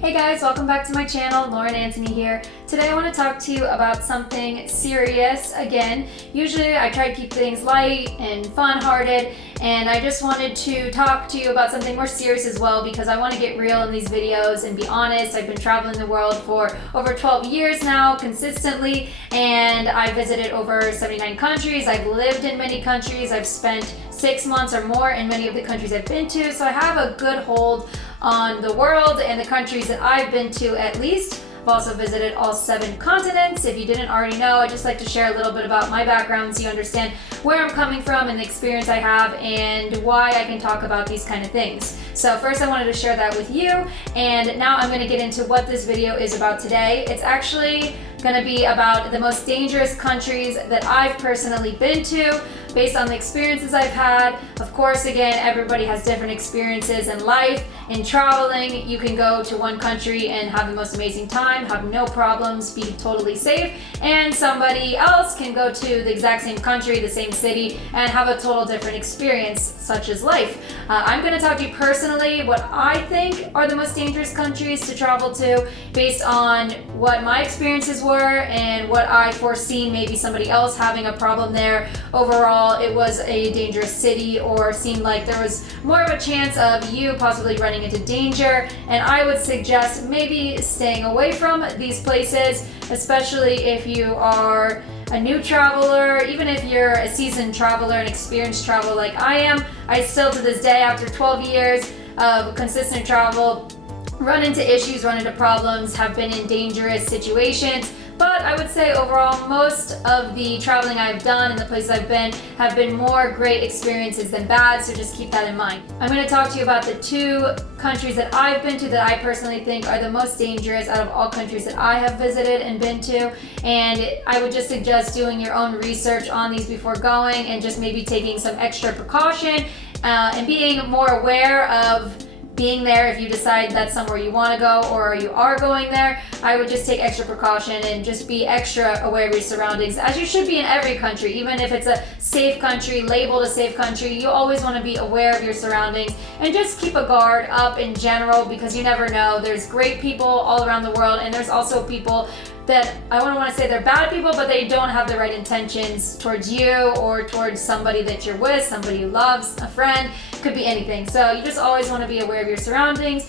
Hey guys, welcome back to my channel. Lauren Anthony here. Today I want to talk to you about something serious again. Usually I try to keep things light and fun-hearted, and I just wanted to talk to you about something more serious as well because I want to get real in these videos and be honest. I've been traveling the world for over 12 years now consistently, and I visited over 79 countries. I've lived in many countries. I've spent 6 months or more in many of the countries I've been to, so I have a good hold on the world and the countries that I've been to at least. I've also visited all 7 continents. If you didn't already know, I'd just like to share a little bit about my background so you understand where I'm coming from and the experience I have and why I can talk about these kind of things. So first I wanted to share that with you, and now I'm going to get into what this video is about today. It's actually going to be about the most dangerous countries that I've personally been to based on the experiences I've had. Of course, again, everybody has different experiences in life. In traveling, you can go to one country and have the most amazing time, have no problems, be totally safe, and somebody else can go to the exact same country, the same city, and have a total different experience, such as life. I'm going to talk to you personally what I think are the most dangerous countries to travel to based on what my experiences were and what I foreseen maybe somebody else having a problem there. Overall, it was a dangerous city, or seemed like there was more of a chance of you possibly running into danger, and I would suggest maybe staying away from these places, especially if you are a new traveler. Even if you're a seasoned traveler, an experienced traveler like I am, I still to this day, after 12 years of consistent travel, run into issues, run into problems, have been in dangerous situations. But I would say overall, most of the traveling I've done and the places I've been have been more great experiences than bad, so just keep that in mind. I'm going to talk to you about the 2 countries that I've been to that I personally think are the most dangerous out of all countries that I have visited and been to, and I would just suggest doing your own research on these before going and just maybe taking some extra precaution and being more aware of being there if you decide that's somewhere you want to go or you are going there. I would just take extra precaution and just be extra aware of your surroundings, as you should be in every country. Even if it's a safe country, labeled a safe country, you always want to be aware of your surroundings and just keep a guard up in general, because you never know. There's great people all around the world, and there's also people that I wouldn't want to say they're bad people, but they don't have the right intentions towards you or towards somebody that you're with, somebody you love, a friend, could be anything. So you just always want to be aware of your surroundings.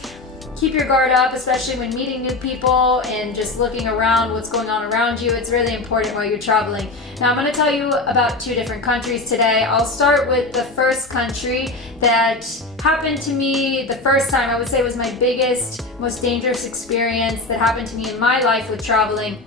Keep your guard up, especially when meeting new people and just looking around what's going on around you. It's really important while you're traveling. Now I'm going to tell you about 2 different countries today. I'll start with the first country that happened to me the first time. I would say was my biggest, most dangerous experience that happened to me in my life with traveling.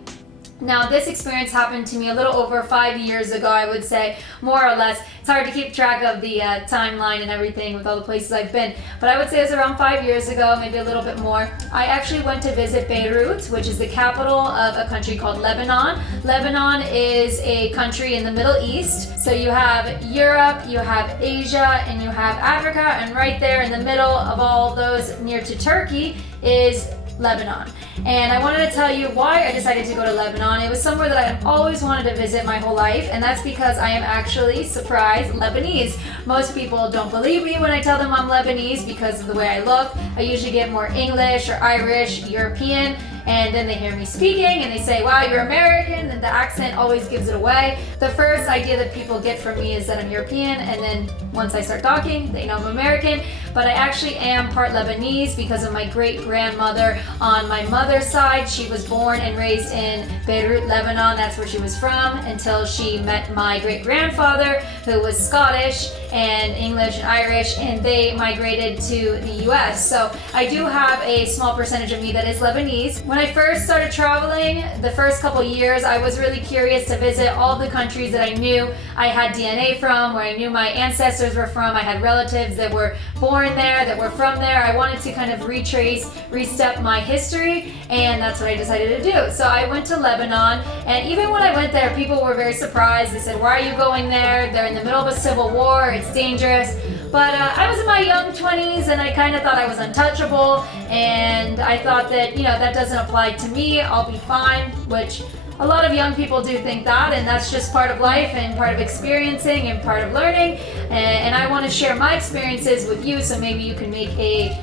Now, this experience happened to me a little over 5 years ago, I would say, more or less. It's hard to keep track of the timeline and everything with all the places I've been, but I would say it was around 5 years ago, maybe a little bit more. I actually went to visit Beirut, which is the capital of a country called Lebanon. Lebanon is a country in the Middle East. So you have Europe, you have Asia, and you have Africa, and right there in the middle of all those near to Turkey is Lebanon. And I wanted to tell you why I decided to go to Lebanon. It was somewhere that I had always wanted to visit my whole life, and that's because I am actually, surprise, Lebanese. Most people don't believe me when I tell them I'm Lebanese because of the way I look. I usually get more English or Irish, European, and then they hear me speaking and they say, wow, you're American, and the accent always gives it away. The first idea that people get from me is that I'm European, and then once I start talking, they know I'm American. But I actually am part Lebanese because of my great-grandmother on my mother's side. She was born and raised in Beirut, Lebanon. That's where she was from until she met my great-grandfather, who was Scottish and English and Irish, and they migrated to the US. So I do have a small percentage of me that is Lebanese. When I first started traveling, the first couple years, I was really curious to visit all the countries that I knew I had DNA from, where I knew my ancestors were from. I had relatives that were born there, that were from there. I wanted to kind of restep my history, and that's what I decided to do. So I went to Lebanon, and even when I went there, people were very surprised. They said, why are you going there? They're in the middle of a civil war, it's dangerous. But I was in my young 20s, and I kind of thought I was untouchable, and I thought that, that doesn't apply to me, I'll be fine, which a lot of young people do think that, and that's just part of life and part of experiencing and part of learning. And I want to share my experiences with you, so maybe you can make a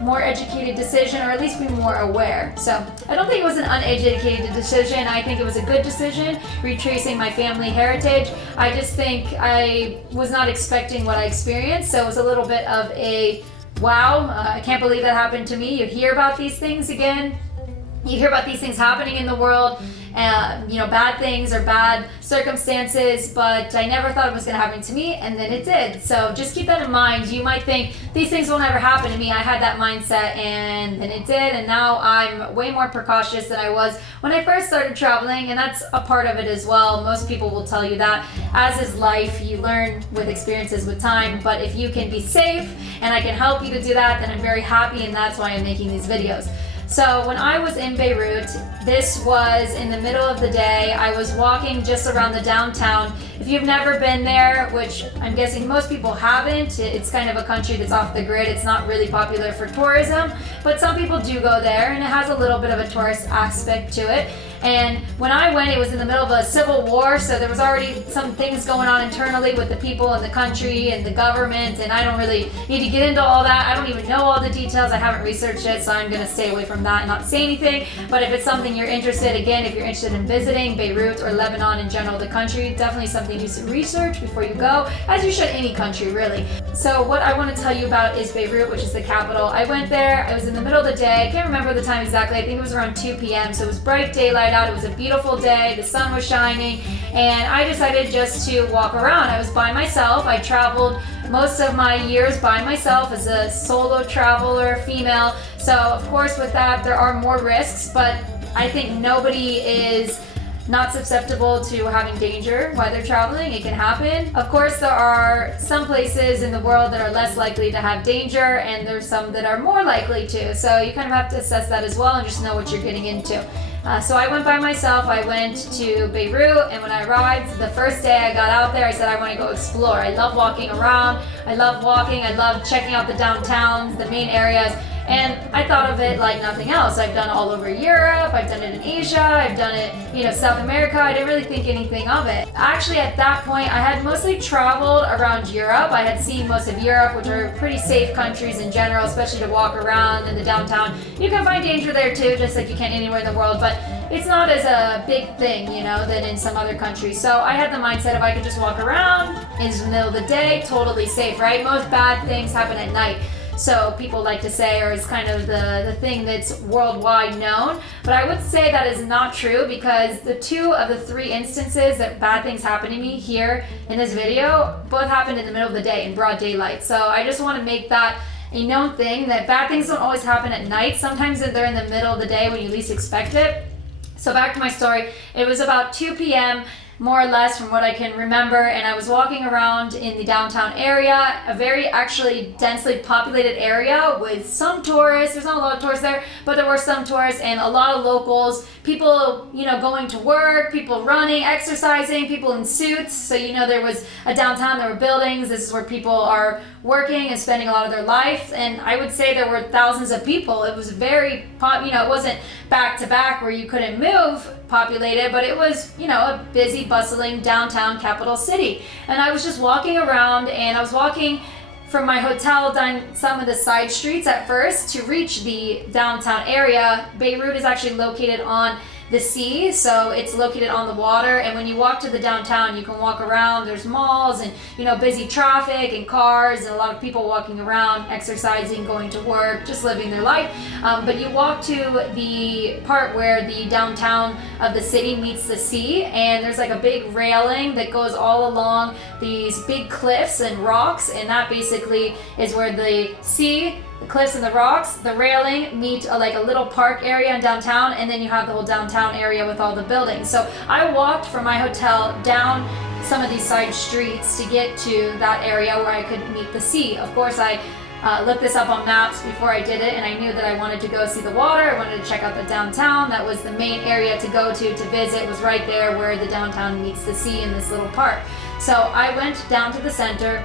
more educated decision, or at least be more aware. So I don't think it was an uneducated decision. I think it was a good decision, retracing my family heritage. I just think I was not expecting what I experienced, so it was a little bit of a wow, I can't believe that happened to me. You hear about these things again. You hear about these things happening in the world, bad things or bad circumstances, but I never thought it was going to happen to me, and then it did. So just keep that in mind. You might think these things will never happen to me. I had that mindset, and then it did, and now I'm way more precautious than I was when I first started traveling, and that's a part of it as well. Most people will tell you that. As is life, you learn with experiences with time, but if you can be safe and I can help you to do that, then I'm very happy, and that's why I'm making these videos. So when I was in Beirut, this was in the middle of the day. I was walking just around the downtown. If you've never been there, which I'm guessing most people haven't, it's kind of a country that's off the grid. It's not really popular for tourism, but some people do go there, and it has a little bit of a tourist aspect to it. And when I went, it was in the middle of a civil war, so there was already some things going on internally with the people in the country and the government, and I don't really need to get into all that. I don't even know all the details. I haven't researched it, so I'm going to stay away from that and not say anything. But if it's something you're interested, again, if you're interested in visiting Beirut or Lebanon in general, the country, definitely something you should research before you go, as you should any country, really. So what I want to tell you about is Beirut, which is the capital. I went there. I was in the middle of the day. I can't remember the time exactly. I think it was around 2 p.m., so it was bright daylight out. It was a beautiful day, the sun was shining, and I decided just to walk around. I was by myself. I traveled most of my years by myself as a solo traveler, female, so of course with that there are more risks, but I think nobody is not susceptible to having danger while they're traveling. It can happen. Of course, there are some places in the world that are less likely to have danger, and there's some that are more likely to. So you kind of have to assess that as well and just know what you're getting into. So I went by myself. I went to Beirut, and when I arrived, the first day I got out there, I said I want to go explore. I love walking around. I love walking. I love checking out the downtowns, the main areas. And I thought of it like nothing else. I've done it all over Europe, I've done it in Asia, I've done it, South America. I didn't really think anything of it. Actually, at that point, I had mostly traveled around Europe. I had seen most of Europe, which are pretty safe countries in general, especially to walk around in the downtown. You can find danger there too, just like you can anywhere in the world, but it's not as a big thing, than in some other countries. So I had the mindset if I could just walk around in the middle of the day, totally safe, right? Most bad things happen at night. So people like to say, or it's kind of the thing that's worldwide known. But I would say that is not true, because the 2 of the 3 instances that bad things happen to me here in this video both happened in the middle of the day in broad daylight. So I just want to make that a known thing, that bad things don't always happen at night. Sometimes they're in the middle of the day when you least expect it. So back to my story. It was about 2 p.m. more or less from what I can remember, and I was walking around in the downtown area, a very actually densely populated area with some tourists. There's not a lot of tourists there, but there were some tourists and a lot of locals, people, going to work, people running, exercising, people in suits. So, there was a downtown, there were buildings. This is where people are working and spending a lot of their life, and I would say there were thousands of people. It was very, it wasn't back to back where you couldn't move populated, but it was, a busy, bustling downtown capital city. And I was just walking around, and I was walking from my hotel down some of the side streets at first to reach the downtown area. Beirut is actually located on the sea, so it's located on the water, and when you walk to the downtown, you can walk around. There's malls and busy traffic and cars and a lot of people walking around, exercising, going to work, just living their life. But you walk to the part where the downtown of the city meets the sea, and there's like a big railing that goes all along these big cliffs and rocks, and that basically is where the sea, the cliffs and the rocks, the railing meet like a little park area in downtown, and then you have the whole downtown area with all the buildings. So I walked from my hotel down some of these side streets to get to that area where I could meet the sea. Of course, I looked this up on maps before I did it, and I knew that I wanted to go see the water. I wanted to check out the downtown. That was the main area to go to visit. It was right there where the downtown meets the sea in this little park. So I went down to the center,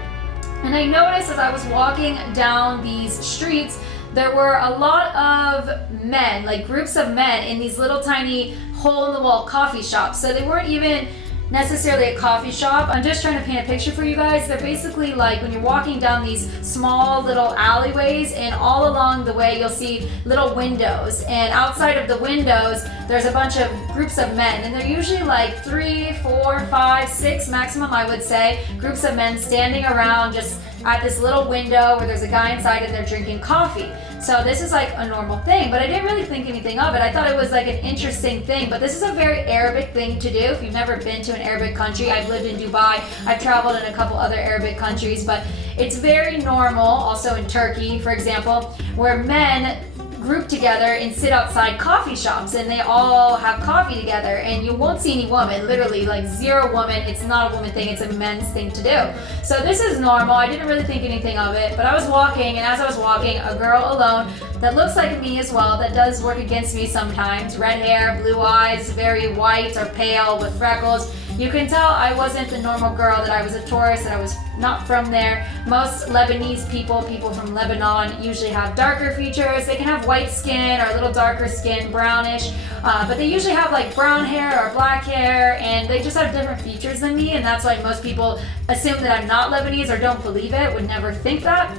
and I noticed as I was walking down these streets, there were a lot of men, like groups of men in these little tiny hole-in-the-wall coffee shops. So they weren't even necessarily a coffee shop. I'm just trying to paint a picture for you guys. They're basically like when you're walking down these small little alleyways, and all along the way you'll see little windows, and outside of the windows there's a bunch of groups of men, and they're usually like 3, 4, 5, 6 maximum, I would say, groups of men standing around just at this little window where there's a guy inside and they're drinking coffee. So this is like a normal thing, but I didn't really think anything of it. I thought it was like an interesting thing, but this is a very Arabic thing to do. If you've never been to an Arabic country, I've lived in Dubai, I've traveled in a couple other Arabic countries, but it's very normal, also in Turkey, for example, where men group together and sit outside coffee shops, and they all have coffee together, and you won't see any woman, literally like 0 woman. It's not a woman thing, it's a men's thing to do. So this is normal. I didn't really think anything of it, but I was walking, and as I was walking, a girl alone that looks like me as well, that does work against me sometimes, red hair, blue eyes, very white or pale with freckles. You can tell I wasn't the normal girl, that I was a tourist, that I was not from there. Most Lebanese people from Lebanon usually have darker features. They can have white skin or a little darker skin, brownish, but they usually have like brown hair or black hair, and they just have different features than me, and that's why most people assume that I'm not Lebanese or don't believe it, would never think that,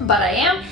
but I am.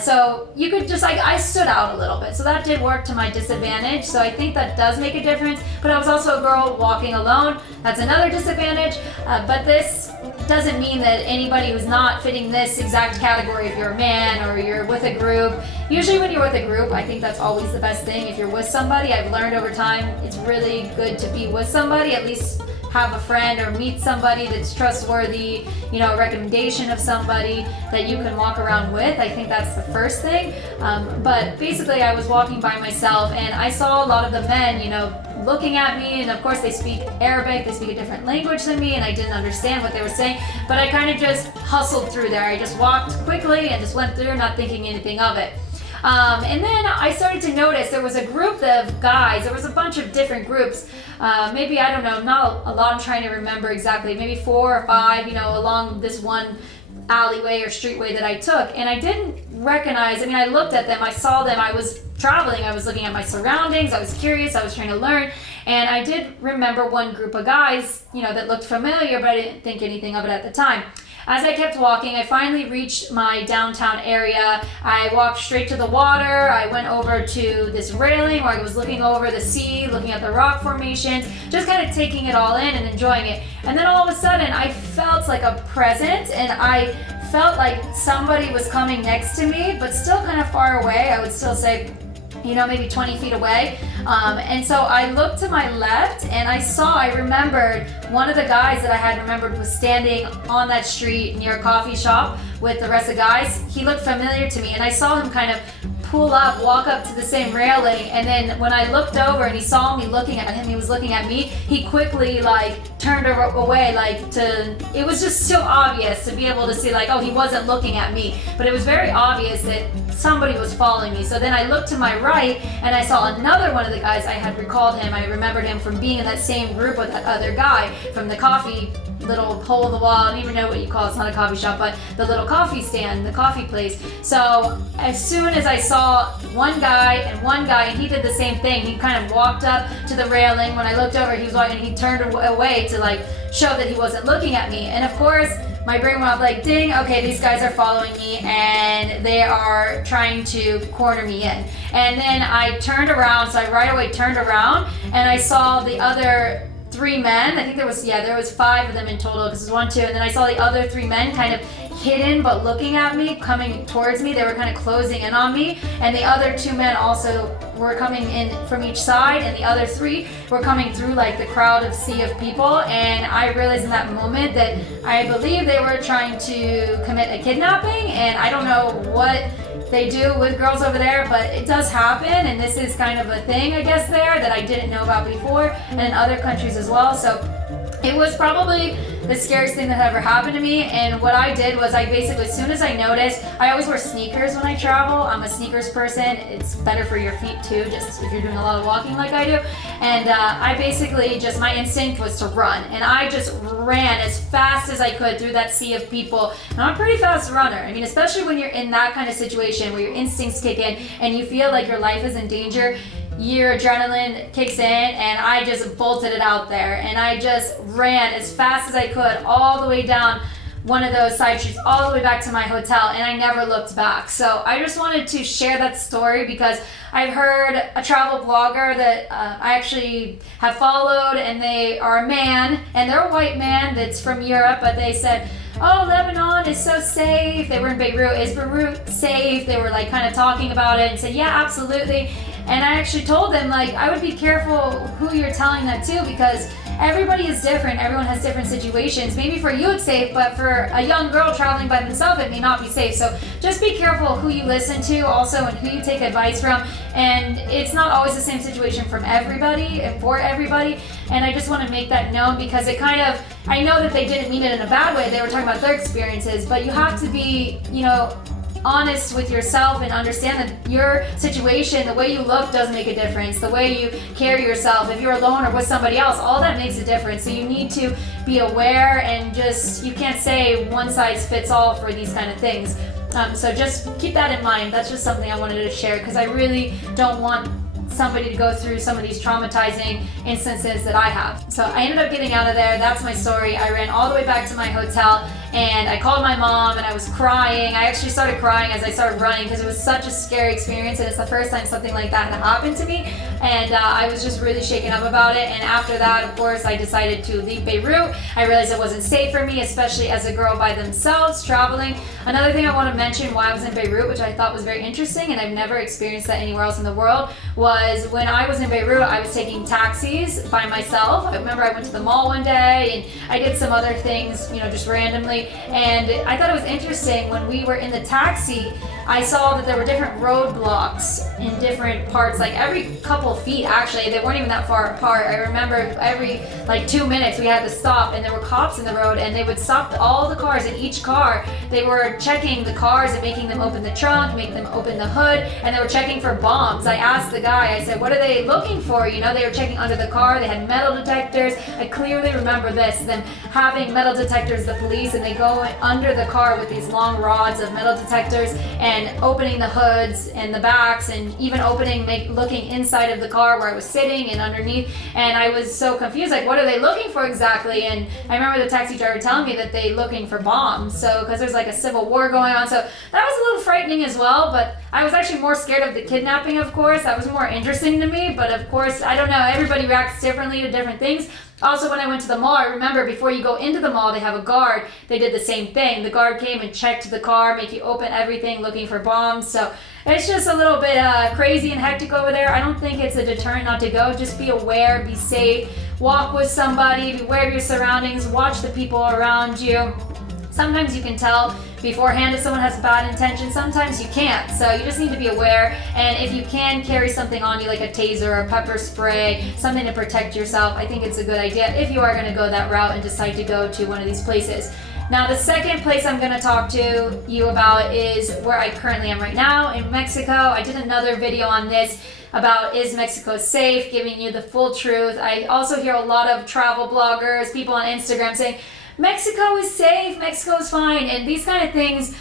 So you could just, I stood out a little bit, so that did work to my disadvantage, so I think that does make a difference. But I was also a girl walking alone, that's another disadvantage, but this doesn't mean that anybody who's not fitting this exact category, if you're a man or you're with a group, usually when you're with a group, I think that's always the best thing. If you're with somebody, I've learned over time, it's really good to be with somebody, at least have a friend or meet somebody that's trustworthy, you know, a recommendation of somebody that you can walk around with. I think that's the first thing. But basically I was walking by myself, and I saw a lot of the men, you know, looking at me, and of course they speak Arabic, they speak a different language than me, and I didn't understand what they were saying, but I kind of just hustled through there. I just walked quickly and just went through, not thinking anything of it. And then I started to notice there was a group of guys, there was a bunch of different groups, maybe, I don't know, not a lot, I'm trying to remember exactly, maybe 4 or 5, you know, along this one alleyway or streetway that I took, and I didn't recognize, I mean, I looked at them, I saw them, I was traveling, I was looking at my surroundings, I was curious, I was trying to learn, and I did remember one group of guys, you know, that looked familiar, but I didn't think anything of it at the time. As I kept walking, I finally reached my downtown area. I walked straight to the water. I went over to this railing where I was looking over the sea, looking at the rock formations, just kind of taking it all in and enjoying it. And then all of a sudden, I felt like a presence, and I felt like somebody was coming next to me, but still kind of far away. I would still say, you know, maybe 20 feet away. And so I looked to my left, and I remembered one of the guys that I had remembered was standing on that street near a coffee shop with the rest of the guys. He looked familiar to me, and I saw him kind of walk up to the same railing, and then when I looked over and he saw me looking at him, he was looking at me, he quickly like turned away, it was just so obvious to be able to see like, oh, he wasn't looking at me, but it was very obvious that somebody was following me. So then I looked to my right, and I saw another one of the guys. I had recalled him, I remembered him from being in that same group with that other guy from the coffee little hole in the wall. I don't even know what you call it. It's not a coffee shop, but the little coffee stand, the coffee place. So as soon as I saw one guy, and he did the same thing. He kind of walked up to the railing. When I looked over, he was walking, and he turned away to like show that he wasn't looking at me. And of course, my brain went up like, ding, okay, these guys are following me, and they are trying to corner me in. And then I turned around, so I right away turned around, and I saw the other 3 men. I think there was 5 of them in total, because it was 1, 2, and then I saw the other 3 men kind of hidden but looking at me, coming towards me. They were kind of closing in on me, and the other 2 men also were coming in from each side, and the other 3 were coming through like the crowd of sea of people. And I realized in that moment that I believe they were trying to commit a kidnapping, and I don't know what they do with girls over there, but it does happen, and this is kind of a thing, I guess, there that I didn't know about before, and in other countries as well. So it was probably the scariest thing that ever happened to me. And what I did was, I basically, as soon as I noticed, I always wear sneakers when I travel. I'm a sneakers person. It's better for your feet too, just if you're doing a lot of walking like I do. And I basically just, my instinct was to run, and I just ran as fast as I could through that sea of people. And I'm a pretty fast runner. I mean, especially when you're in that kind of situation where your instincts kick in and you feel like your life is in danger, your adrenaline kicks in, and I just bolted it out there, and I just ran as fast as I could all the way down one of those side streets all the way back to my hotel, and I never looked back. So I just wanted to share that story because I've heard a travel blogger that I actually have followed, and they are a man, and they're a white man that's from Europe, but they said, oh, Lebanon is so safe. They were in Beirut. Is Beirut safe? They were like kind of talking about it and said, yeah, absolutely. And I actually told them, like, I would be careful who you're telling that to, because everybody is different. Everyone has different situations. Maybe for you it's safe, but for a young girl traveling by themselves, it may not be safe. So just be careful who you listen to also, and who you take advice from. And it's not always the same situation from everybody and for everybody. And I just want to make that known, because it kind of, I know that they didn't mean it in a bad way. They were talking about their experiences, but you have to be, honest with yourself and understand that your situation, the way you look does make a difference. The way you carry yourself, if you're alone or with somebody else, all that makes a difference. So you need to be aware, and just, you can't say one size fits all for these kind of things. So just keep that in mind. That's just something I wanted to share, because I really don't want somebody to go through some of these traumatizing instances that I have. So I ended up getting out of there. That's my story. I ran all the way back to my hotel, and I called my mom, and I was crying. I actually started crying as I started running, because it was such a scary experience, and it's the first time something like that had happened to me, and I was just really shaken up about it. And after that, of course, I decided to leave Beirut. I realized it wasn't safe for me, especially as a girl by themselves traveling. Another thing I want to mention why I was in Beirut, which I thought was very interesting, and I've never experienced that anywhere else in the world, was when I was in Beirut, I was taking taxis by myself. I remember I went to the mall one day, and I did some other things, just randomly. And I thought it was interesting, when we were in the taxi, I saw that there were different roadblocks in different parts, like every couple feet actually. They weren't even that far apart. I remember every 2 minutes we had to stop, and there were cops in the road, and they would stop all the cars. In each car, they were checking the cars and making them open the trunk, making them open the hood, and they were checking for bombs. I asked the guy, I said, what are they looking for? They were checking under the car. They had metal detectors. I clearly remember them having metal detectors, the police, and they go under the car with these long rods of metal detectors, and opening the hoods and the backs, and even looking inside of the car where I was sitting and underneath. And I was so confused, like, what are they looking for exactly? And I remember the taxi driver telling me that they're looking for bombs, so because there's like a civil war going on. So that was a little frightening as well, but I was actually more scared of the kidnapping, of course. That was more interesting to me, but of course, I don't know, everybody reacts differently to different things. Also, when I went to the mall, I remember before you go into the mall, they have a guard. They did the same thing. The guard came and checked the car, make you open everything, looking for bombs. So it's just a little bit crazy and hectic over there. I don't think it's a deterrent not to go. Just be aware, be safe, walk with somebody, be aware of your surroundings, watch the people around you. Sometimes you can tell beforehand if someone has bad intentions, sometimes you can't. So you just need to be aware, and if you can carry something on you like a taser or a pepper spray, something to protect yourself, I think it's a good idea if you are going to go that route and decide to go to one of these places. Now, the second place I'm going to talk to you about is where I currently am right now, in Mexico. I did another video on this about, is Mexico safe, giving you the full truth. I also hear a lot of travel bloggers, people on Instagram saying, Mexico is safe, Mexico is fine, and these kind of things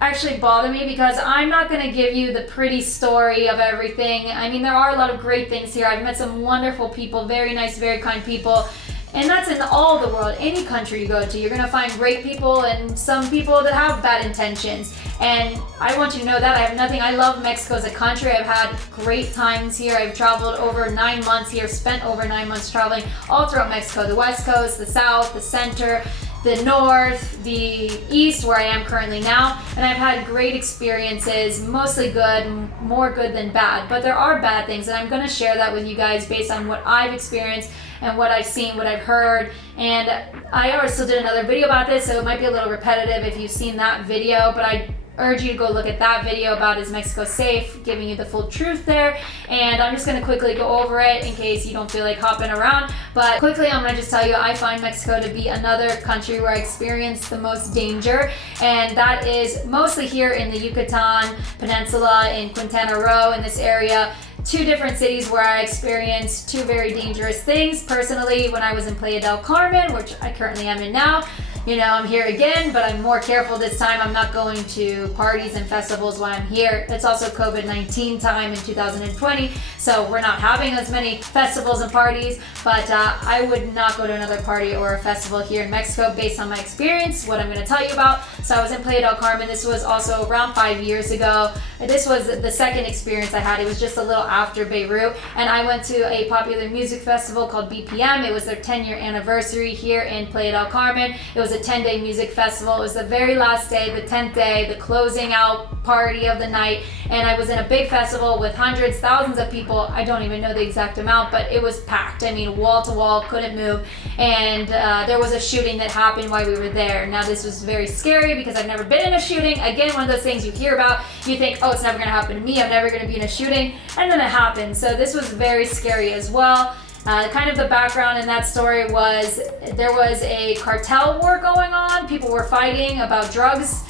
actually bother me, because I'm not going to give you the pretty story of everything. I mean, there are a lot of great things here. I've met some wonderful people, very nice, very kind people, and that's in all the world. Any country you go to, you're going to find great people and some people that have bad intentions, and I want you to know that. I love Mexico as a country. I've had great times here. I've traveled over 9 months here, spent over 9 months traveling all throughout Mexico, the West Coast, the South, the Center, the North, the East, where I am currently now, and I've had great experiences, mostly good, more good than bad, but there are bad things, and I'm going to share that with you guys based on what I've experienced and what I've seen, what I've heard. And I also did another video about this, so it might be a little repetitive if you've seen that video, but I urge you to go look at that video about is Mexico safe, giving you the full truth there. And I'm just going to quickly go over it in case you don't feel like hopping around. But quickly, I'm going to just tell you, I find Mexico to be another country where I experience the most danger, and that is mostly here in the Yucatan Peninsula, in Quintana Roo, in this area. 2 different cities where I experienced 2 very dangerous things. Personally, when I was in Playa del Carmen, which I currently am in now, I'm here again, but I'm more careful this time. I'm not going to parties and festivals while I'm here. It's also COVID-19 time in 2020, so we're not having as many festivals and parties, but I would not go to another party or a festival here in Mexico based on my experience, what I'm going to tell you about. So I was in Playa del Carmen. This was also around 5 years ago. This was the second experience I had. It was just a little after Beirut, and I went to a popular music festival called BPM. It was their 10-year anniversary here in Playa del Carmen. It was a 10-day music festival. It was the very last day, the 10th day, the closing out party of the night, and I was in a big festival with hundreds, thousands of people. I don't even know the exact amount, but it was packed. I mean, wall to wall, couldn't move, and there was a shooting that happened while we were there. Now, this was very scary because I've never been in a shooting. Again, one of those things you hear about, you think, oh, it's never gonna happen to me, I'm never gonna be in a shooting, and then it happened. So this was very scary as well. Kind of the background in that story was there was a cartel war going on. People were fighting about drugs,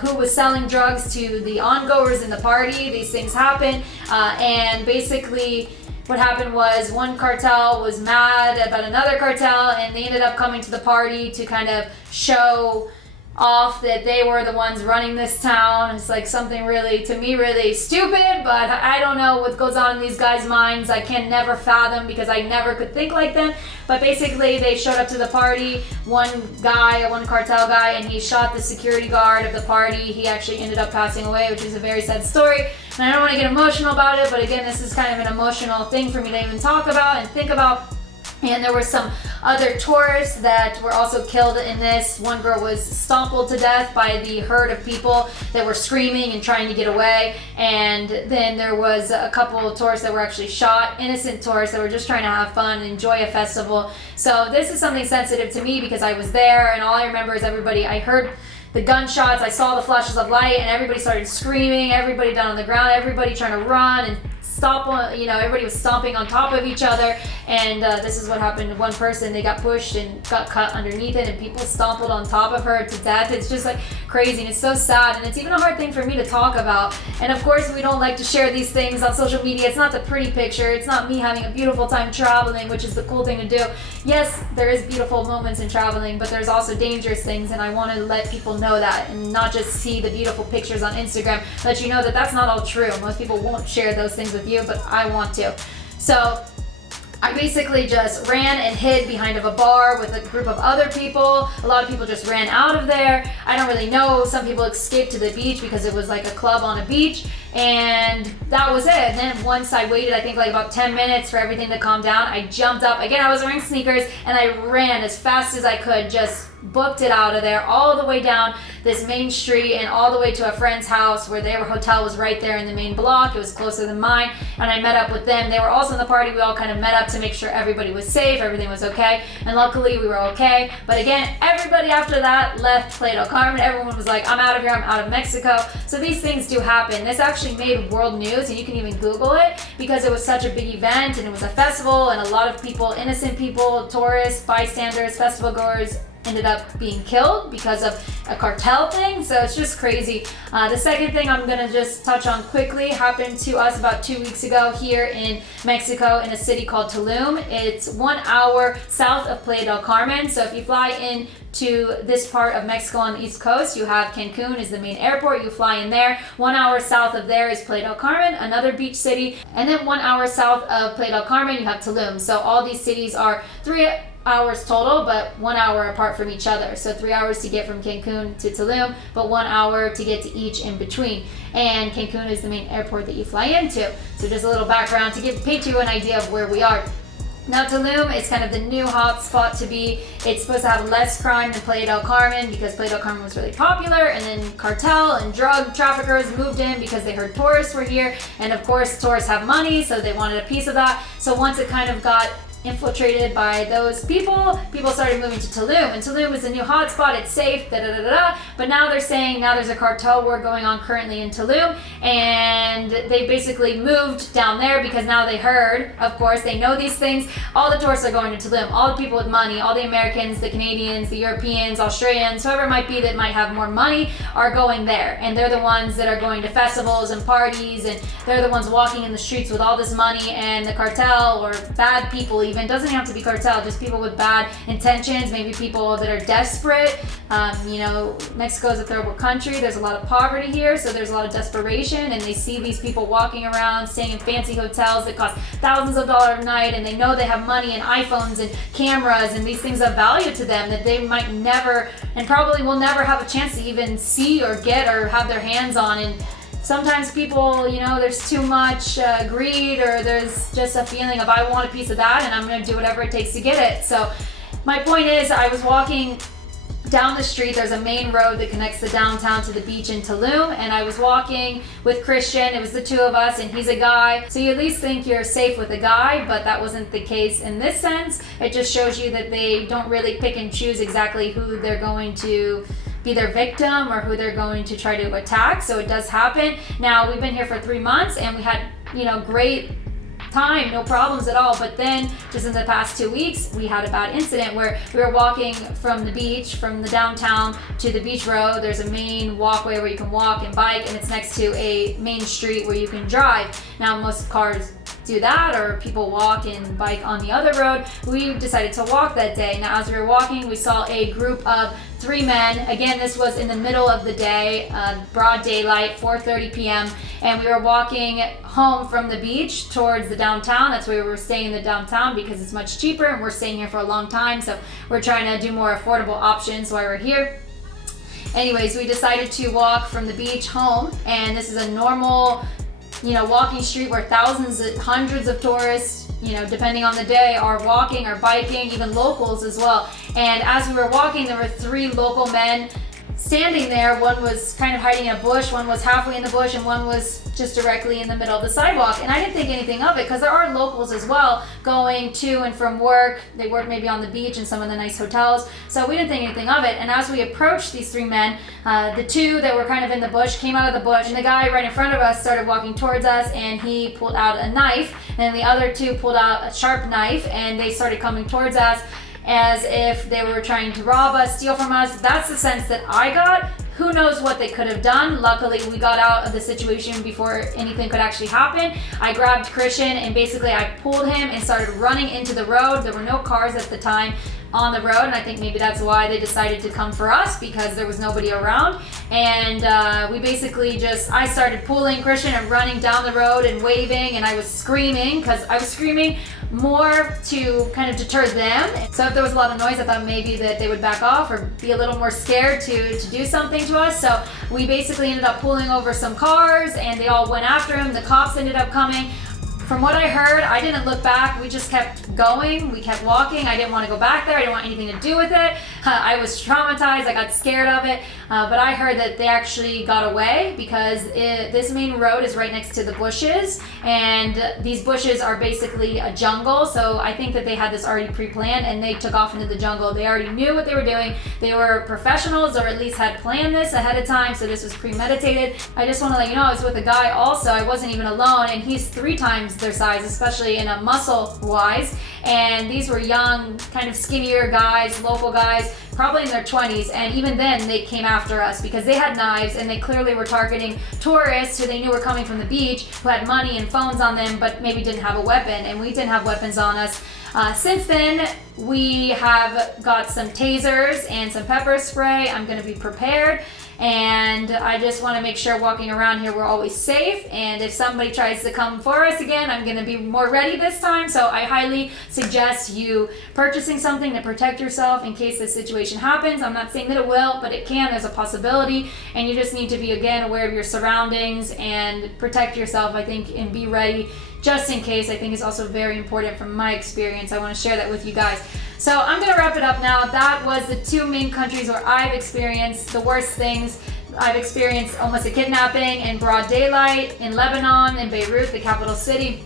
who was selling drugs to the ongoers in the party. These things happen, and basically what happened was one cartel was mad about another cartel, and they ended up coming to the party to kind of show off that they were the ones running this town. It's like something really, to me, really stupid, but I don't know what goes on in these guys' minds. I can never fathom because I never could think like them. But basically they showed up to the party, one cartel guy, and he shot the security guard of the party. He actually ended up passing away, which is a very sad story. And I don't want to get emotional about it, but again, this is kind of an emotional thing for me to even talk about and think about. And there were some other tourists that were also killed in this. One girl was stompled to death by the herd of people that were screaming and trying to get away. And then there was a couple of tourists that were actually shot, innocent tourists that were just trying to have fun and enjoy a festival. So this is something sensitive to me because I was there, and all I remember is I heard the gunshots, I saw the flashes of light, and everybody started screaming, everybody down on the ground, everybody trying to run and everybody was stomping on top of each other, and this is what happened to one person. They got pushed and got cut underneath it, and people stompled on top of her to death. It's just like crazy, and it's so sad, and it's even a hard thing for me to talk about. And of course, we don't like to share these things on social media. It's not the pretty picture. It's not me having a beautiful time traveling, which is the cool thing to do. Yes, there is beautiful moments in traveling, but there's also dangerous things, and I want to let people know that, and not just see the beautiful pictures on Instagram, let you know that that's not all true. Most people won't share those things with you, but I want to. So I basically just ran and hid behind of a bar with a group of other people. A lot of people just ran out of there. I don't really know. Some people escaped to the beach because it was like a club on a beach, and that was it. And then once I waited, I think like about 10 minutes for everything to calm down, I jumped up. Again, I was wearing sneakers, and I ran as fast as I could, just booked it out of there all the way down this main street and all the way to a friend's house where their hotel was right there in the main block. It was closer than mine, and I met up with them. They were also in the party. We all kind of met up to make sure everybody was safe, everything was okay, and luckily we were okay. But again, everybody after that left Playa del Carmen. Everyone was like, I'm out of here, I'm out of Mexico. So these things do happen. This actually made world news, and you can even Google it because it was such a big event, and it was a festival, and a lot of people, innocent people, tourists, bystanders, festival goers, ended up being killed because of a cartel thing. So it's just crazy. The second thing I'm gonna just touch on quickly happened to us about 2 weeks ago here in Mexico in a city called Tulum. It's 1 hour south of Playa del Carmen. So if you fly in to this part of Mexico on the East Coast, you have Cancun is the main airport. You fly in there. 1 hour south of there is Playa del Carmen, another beach city. And then 1 hour south of Playa del Carmen, you have Tulum. So all these cities are 3 hours total, but 1 hour apart from each other. So 3 hours to get from Cancun to Tulum, but 1 hour to get to each in between. And Cancun is the main airport that you fly into. So just a little background to paint you an idea of where we are. Now Tulum is kind of the new hot spot to be. It's supposed to have less crime than Playa del Carmen because Playa del Carmen was really popular, and then cartel and drug traffickers moved in because they heard tourists were here, and of course tourists have money, so they wanted a piece of that. So once it kind of got infiltrated by those people started moving to Tulum, and Tulum is a new hotspot. It's safe, but now they're saying now there's a cartel war going on currently in Tulum, and they basically moved down there because now they heard, of course, they know these things. All the tourists are going to Tulum, all the people with money, all the Americans, the Canadians, the Europeans, Australians, whoever it might be that might have more money are going there, and they're the ones that are going to festivals and parties, and they're the ones walking in the streets with all this money, and the cartel or bad people even even. Doesn't have to be cartel, just people with bad intentions, maybe people that are desperate. Mexico is a third world country. There's a lot of poverty here, so there's a lot of desperation, and they see these people walking around, staying in fancy hotels that cost thousands of dollars a night, and they know they have money and iPhones and cameras and these things of value to them that they might never and probably will never have a chance to even see or get or have their hands on. And sometimes people, there's too much greed, or there's just a feeling of, I want a piece of that and I'm going to do whatever it takes to get it. So my point is, I was walking down the street. There's a main road that connects the downtown to the beach in Tulum, and I was walking with Christian. It was the two of us, and he's a guy, so you at least think you're safe with a guy, but that wasn't the case in this sense. It just shows you that they don't really pick and choose exactly who they're going to be their victim or who they're going to try to attack. So it does happen. Now, we've been here for 3 months, and we had great time, no problems at all. But then just in the past 2 weeks, we had a bad incident where we were walking from the beach, from the downtown to the beach road. There's a main walkway where you can walk and bike, and it's next to a main street where you can drive. Now, most cars do that, or people walk and bike on the other road. We decided to walk that day. Now, as we were walking, we saw a group of 3 men. Again, this was in the middle of the day, broad daylight, 4:30 p.m. And we were walking home from the beach towards the downtown. That's why we were staying in the downtown, because it's much cheaper, and we're staying here for a long time. So we're trying to do more affordable options while we're here. Anyways, we decided to walk from the beach home, and this is a normal walking street where hundreds of tourists, depending on the day, are walking or biking, even locals as well. And as we were walking, there were 3 local men standing there. One was kind of hiding in a bush, one was halfway in the bush, and one was just directly in the middle of the sidewalk. And I didn't think anything of it, because there are locals as well going to and from work. They work maybe on the beach in some of the nice hotels, so we didn't think anything of it. And as we approached these 3 men, the 2 that were kind of in the bush came out of the bush, and the guy right in front of us started walking towards us, and he pulled out a knife, and the other 2 pulled out a sharp knife, and they started coming towards us as if they were trying to rob us, steal from us. That's the sense that I got. Who knows what they could have done. Luckily, we got out of the situation before anything could actually happen. I grabbed Christian, and basically I pulled him and started running into the road. There were no cars at the time on the road, and I think maybe that's why they decided to come for us, because there was nobody around. And we basically I started pulling Christian and running down the road and waving, and I was screaming, because I was screaming more to kind of deter them. So if there was a lot of noise, I thought maybe that they would back off or be a little more scared to do something to us. So we basically ended up pulling over some cars, and they all went after him. The cops ended up coming. From what I heard, I didn't look back. We just kept going. We kept walking. I didn't want to go back there. I didn't want anything to do with it. I was traumatized. I got scared of it. But I heard that they actually got away, because this main road is right next to the bushes, and these bushes are basically a jungle. So I think that they had this already pre-planned, and they took off into the jungle. They already knew what they were doing. They were professionals, or at least had planned this ahead of time. So this was premeditated. I just want to let you know, I was with a guy also. I wasn't even alone, and he's 3 times their size, especially in a muscle wise. And these were young, kind of skinnier guys, local guys, probably in their 20s. And even then they came after us, because they had knives, and they clearly were targeting tourists who they knew were coming from the beach, who had money and phones on them, but maybe didn't have a weapon. And we didn't have weapons on us. Since then, we have got some tasers and some pepper spray. I'm going to be prepared. And I just want to make sure walking around here we're always safe, and if somebody tries to come for us again, I'm going to be more ready this time. So I highly suggest you purchasing something to protect yourself in case this situation happens. I'm not saying that it will, but it can. There's a possibility, and you just need to be, again, aware of your surroundings and protect yourself, I think, and be ready just in case. I think is also very important from my experience. I want to share that with you guys. So I'm going to wrap it up now. That was the 2 main countries where I've experienced the worst things. I've experienced almost a kidnapping in broad daylight in Lebanon, in Beirut, the capital city.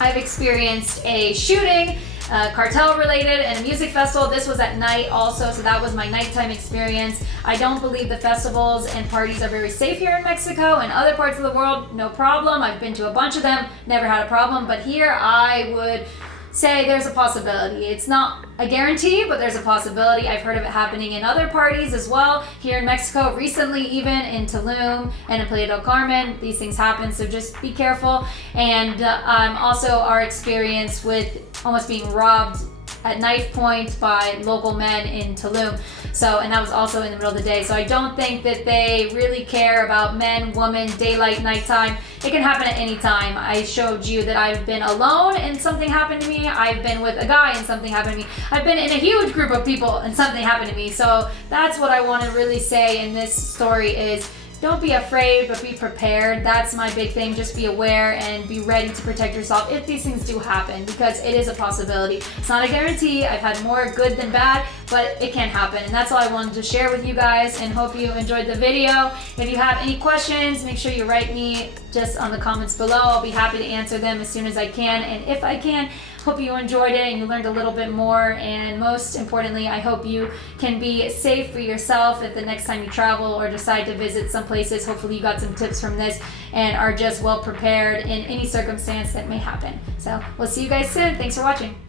I've experienced a shooting, cartel related, and a music festival. This was at night also, so that was my nighttime experience. I don't believe the festivals and parties are very safe here in Mexico. In other parts of the world, no problem. I've been to a bunch of them, never had a problem. But here I would say there's a possibility. It's not a guarantee, but there's a possibility. I've heard of it happening in other parties as well. Here in Mexico, recently even in Tulum and in Playa del Carmen, these things happen, so just be careful. And also our experience with almost being robbed at knife point by local men in Tulum. So, and that was also in the middle of the day. So I don't think that they really care about men, women, daylight, nighttime. It can happen at any time. I showed you that I've been alone and something happened to me. I've been with a guy and something happened to me. I've been in a huge group of people and something happened to me. So that's what I want to really say in this story is, don't be afraid, but be prepared. That's my big thing. Just be aware and be ready to protect yourself if these things do happen, because it is a possibility. It's not a guarantee. I've had more good than bad, but it can happen. And that's all I wanted to share with you guys, and hope you enjoyed the video. If you have any questions, make sure you write me just on the comments below. I'll be happy to answer them as soon as I can. And if I can, hope you enjoyed it and you learned a little bit more. And most importantly, I hope you can be safe for yourself at the next time you travel or decide to visit some places. Hopefully you got some tips from this and are just well prepared in any circumstance that may happen. So we'll see you guys soon. Thanks for watching.